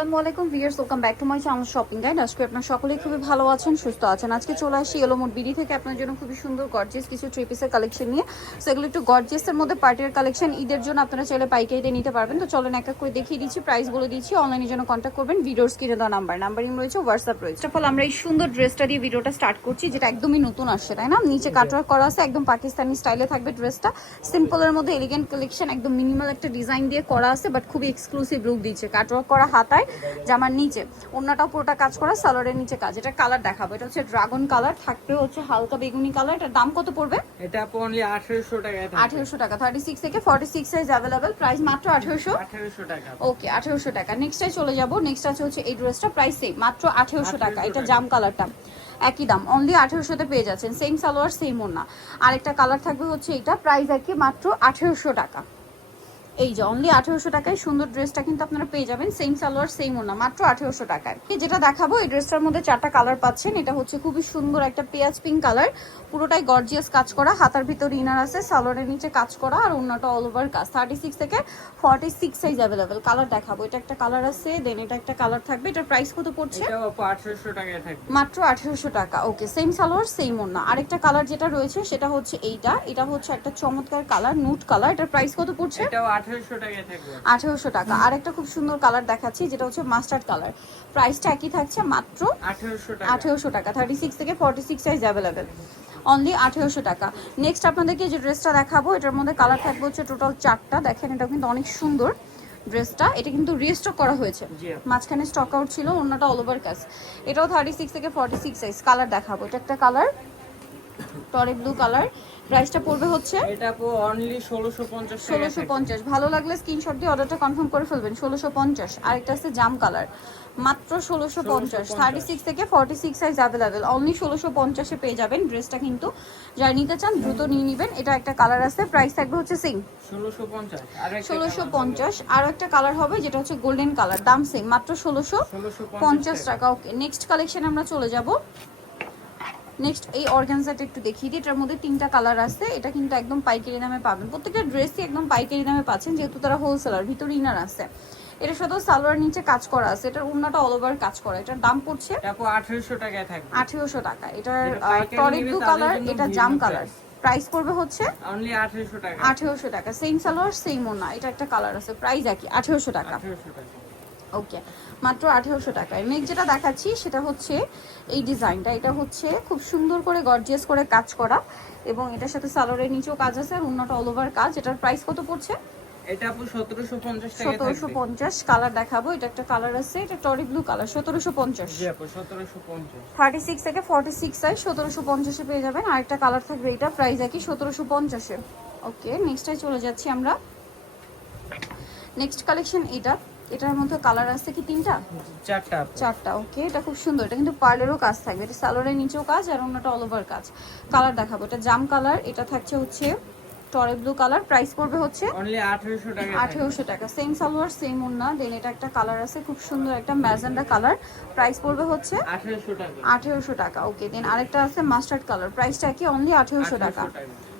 আসসালামু আলাইকুম viewers welcome back to my channel shopping guide. আজকে আপনার সকলেই খুবই ভালো আছেন সুস্থ আছেন। আজকে চলে আসি এলোমোট বিডি থেকে। আপনার জন্য খুবই সুন্দর গর্জিয়াস কিছু থ্রি পিসের কালেকশন নিয়ে। সেগুলো একটু গর্জিয়াসের মধ্যে পার্টির কালেকশন ঈদের জন্য আপনারা চাইলে পাইকারিতে নিতে পারবেন। তো চলেন এক এক করে দেখিয়ে দিচ্ছি প্রাইস বলে দিচ্ছি। অনলাইনের জন্য কন্ট্যাক্ট করবেন। ভিডিওর স্ক্রিনে দেওয়া নাম্বার নাম্বারিং রয়েছে হোয়াটসঅ্যাপ রয়েছে। ফলে আমরা এই সুন্দর ড্রেসটা দিয়ে ভিডিওটা স্টার্ট করছি যেটা একদমই নতুন আসছে তাই না? নিচে কাটওয়ার্ক করা আছে একদম পাকিস্তানি স্টাইলে থাকবে ড্রেসটা সিম্পলের মধ্যে এলিগেন্ট কালেকশন একদম মিনিমাল একটা ডিজাইন দিয়ে করা আছে বাট খুবই এক্সক্লুসিভ লুক দিচ্ছে। কাটওয়ার্ক করা হাতায়। জামার নিচে। অন্যটাও পুরোটা কাজ করা সালোয়ারের নিচে কাজ। এটা কালার দেখাবো। এটা হচ্ছে ড্রাগন কালার থাকবে হচ্ছে হালকা বেগুনি কালার এটার দাম কত পড়বে? এটা অনলি আঠেরোশো টাকায় থাকবে। আঠেরোশো টাকা থার্টি সিক্স থেকে forty six size available price মাত্র আঠেরোশো? আঠেরোশো টাকা। ওকে আঠেরোশো টাকা। নেক্সটে চলে যাব। নেক্সট আছে হচ্ছে এই ড্রেসটা প্রাইস সেম মাত্র আঠেরোশো টাকা। এটা জাম কালারটা একই দাম। অনলি আঠেরোশোতে পেয়ে যাচ্ছেন। সেম সালোয়ার সেম ওনা আরেকটা কালার থাকবে হচ্ছে এটা প্রাইস একই মাত্র আঠেরোশো টাকা। এই যে অনলি আঠেরোশো টাকায় সুন্দর ড্রেসটা কিন্তু আপনারা পেয়ে যাবেন সেম সালোয়ার সেম ওনা মাত্র আঠেরোশো টাকায়। যেটা দেখাবো এই ড্রেসটার মধ্যে চারটা কালার পাচ্ছেন। এটা হচ্ছে খুবই সুন্দর একটা পেঁয়াজ পিঙ্ক কালার পুরোটাই গর্জিয়াস কাজ করা হাতার ভিতর ইনার আছে সালোয়ারের নিচে কাজ করা আর অন্যটা অল ওভার কাজ। থার্টি সিক্স থেকে forty six size available colour দেখাবো। এটা একটা কালার আছে দেন এটা একটা কালার থাকবে। এটার প্রাইস কত পড়ছে? মাত্র আঠেরোশো টাকা ওকে সেম সালোয়ার সেম ওনা আরেকটা কালার যেটা রয়েছে সেটা হচ্ছে এইটা। এটা হচ্ছে একটা চমৎকার কালার নুট কালার এটার প্রাইস কত পড়ছে? এটাও আঠেরোশো টাকা। আর একটা খুব সুন্দর কালার দেখাচ্ছি যেটা হচ্ছে মাস্টার্ড কালার। প্রাইসটা একই থাকছে মাত্র আঠেরোশো টাকা। থার্টি সিক্স থেকে forty six size available only আঠেরোশো টাকা। নেক্সট আপনাদেরকে যে ড্রেসটা দেখাবো এটার মধ্যে কালার থাকবে হচ্ছে টোটাল চারটা। দেখেন এটা কিন্তু অনেক সুন্দর ড্রেসটা এটা কিন্তু রিস্টক করা হয়েছে। মাঝখানে স্টক আউট ছিল অন্যটা অল ওভার কাজ এটাও থার্টি সিক্স থেকে ফর্টি সিক্স সাইজ কালার দেখাবো। এটা একটা কালার টরে ব্লু কালার প্রাইসটা পড়বে হচ্ছে? এটা অনলি ষোলোশো পঞ্চাশ টাকা ষোলোশো পঞ্চাশ। ভালো লাগলে স্ক্রিনশট দিয়ে অর্ডারটা কনফার্ম করে ফেলবেন। ষোলোশো পঞ্চাশ। আরেকটা আছে জাম কালার মাত্র ষোলোশো পঞ্চাশ। থার্টি সিক্স থেকে forty six size available only ষোলোশো পঞ্চাশে পেয়ে যাবেন ড্রেসটা কিন্তু। যারা নিতে চান দ্রুত নিয়ে নেবেন। এটা একটা কালার আছে। প্রাইস থাকবে হচ্ছে সেম ষোলোশো পঞ্চাশ। ষোলোশো পঞ্চাশ। আর একটা কালার হবে যেটা হচ্ছে গোল্ডেন কালার দাম সেম মাত্র ষোলোশো ষোলোশো পঞ্চাশ টাকা। ওকে নেক্সট কালেকশন আমরা চলে যাব। নেক্সট এই অর্গানজাটা একটু দেখিয়ে দিই। এটার মধ্যে তিনটা কালার আছে। এটা কিন্তু একদম পাইকারি দামে পাবেন। প্রত্যেকটা ড্রেসই একদম পাইকারি দামে পাচ্ছেন যেহেতু তারা হোলসেলার ভিতরে ইনার আছে। এটার সাথেও সালোয়ার নিচে কাজ করা আছে। এটার উন্নাটা অল ওভার কাজ করা। এটার দাম পড়ছে এটা আপু আঠেরোশো টাকায় থাকবে। আঠেরোশো টাকা। এটার পাইকারি ব্লু কালার এটা জাম কালার প্রাইস পড়বে হচ্ছে অনলি আঠেরোশো টাকা। আঠেরোশো টাকা। সেম সালোয়ার সেম ওনা এটা একটা কালার আছে। প্রাইস একই আঠেরোশো টাকা। আঠেরোশো টাকা। ওকে মাত্র আঠেরোশো টাকায় নেক্সট যেটা দেখাচ্ছি সেটা হচ্ছে এই ডিজাইনটা। এটা হচ্ছে খুব সুন্দর করে গর্জিয়াস করে কাজ করা এবং এটার সাথে সালোয়ারের নিচেও কাজ আছে আর অন্যটা অল ওভার কাজ। এটার প্রাইস কত পড়ছে? এটা আপু কালার দেখাবো। এটা একটা কালার আছে এটা টরি ব্লু কালার জি আপু থেকে সাইজ পেয়ে যাবেন। আরেকটা কালার থাকবে এটা প্রাইস একই ওকে চলে যাচ্ছি আমরা। নেক্সট কালেকশন এটা। এটার মধ্যে কালার আছে কি তিনটা? চারটা চারটা ওকে এটা খুব সুন্দর এটা কিন্তু পার্লারও কাজ থাকবে এটা সালোয়ারের নিচেও কাজ আর অন্যটা অল ওভার কাজ। কালার দেখাবো এটা জাম কালার এটা থাকছে হচ্ছে টরে ব্লু কালার প্রাইস পড়বে হচ্ছে আঠেরোশো টাকা সেম সালোয়ার সেম ওন্না দেন এটা একটা কালার আছে খুব সুন্দর একটা ম্যাজেন্ডা কালার প্রাইস পড়বে হচ্ছে আঠেরোশো টাকা। ওকে দেন আরেকটা আছে মাস্টার্ড কালার প্রাইসটা কি? অনলি আঠেরোশো টাকা।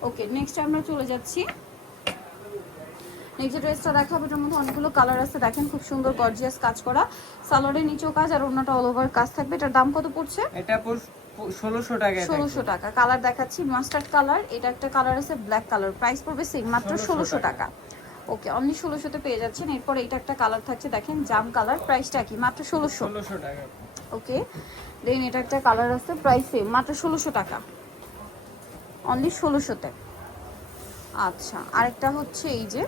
ওকে নেক্সট আমরা চলে যাচ্ছি নেক্সট ড্রেসটা দেখাবো এটার মধ্যে অনেকগুলো কালার আছে। দেখেন খুব সুন্দর গর্জিয়াস কাজ করা। সালোয়ারের নিচেও কাজ আর অন্যটা অল ওভার কাজ থাকবে। এটার দাম কত পড়ছে? এটা ষোলোশো টাকা কালার দেখাচ্ছি মাস্টার্ড কালার এটা একটা কালার আছে ব্ল্যাক কালার প্রাইস পড়বে সেম মাত্র ষোলোশো টাকা। ওকে অনলি ষোলোশোতে পেয়ে যাচ্ছেন। এরপর এটা একটা কালার থাকছে দেখেন জাম কালার প্রাইসটা কি মাত্র ষোলোশো। টাকা। ওকে দেন এটা একটা কালার আছে প্রাইস সেম মাত্র ষোলোশো টাকা। অনলি ষোলোশোতে। আচ্ছা আরেকটা হচ্ছে এই যে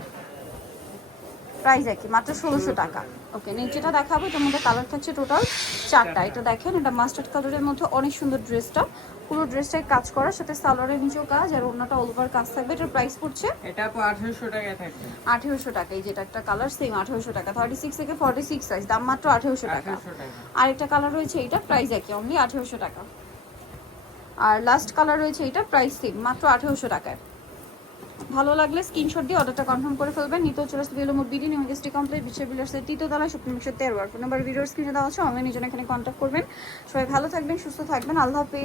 প্রাইস একই মাত্র ষোলোশো টাকা। ওকে নিচেটা দেখাবো এটার মধ্যে কালার থাকছে টোটাল চারটা। এটা দেখেন এটা মাস্টার্ড কালারের মধ্যে অনেক সুন্দর ড্রেসটা পুরো ড্রেসটায় কাজ করার সাথে সালোয়ারের নিচেও কাজ আর অন্যটা অল ওভার কাজ থাকবে। এটার প্রাইস পড়ছে এটা আপু আঠেরোশো টাকায় থাকবে। আঠেরোশো টাকা এই যেটা একটা কালার সেম আঠেরোশো টাকা। থার্টি সিক্স থেকে ফর্টি সিক্স সাইজ দাম মাত্র আঠেরোশো টাকা। আর একটা কালার রয়েছে এটা প্রাইস একই অনলি আঠেরোশো টাকা। আর লাস্ট কালার রয়েছে এটা প্রাইস সেম মাত্র আঠেরোশো টাকায়। ভালো লাগলে স্ক্রিনশট দিয়ে অর্ডারটা কনফার্ম করে ফেলবেন। নিতে চলে আসতে দিল মোট বিডি নিউ ইন্ডাস্ট্রি কমপ্লিট বিশ্ব বিলাসের তৃতীয় তলায় শপিং মিক্সের তেরো ফোন নাম্বার ভিডিওর স্ক্রিনে দেওয়া আছে অনলাইনে জন্য এখানে কন্ট্যাক্ট করবেন। সবাই ভালো থাকবেন, সুস্থ থাকবেন। আল্লাহ হাফেজ।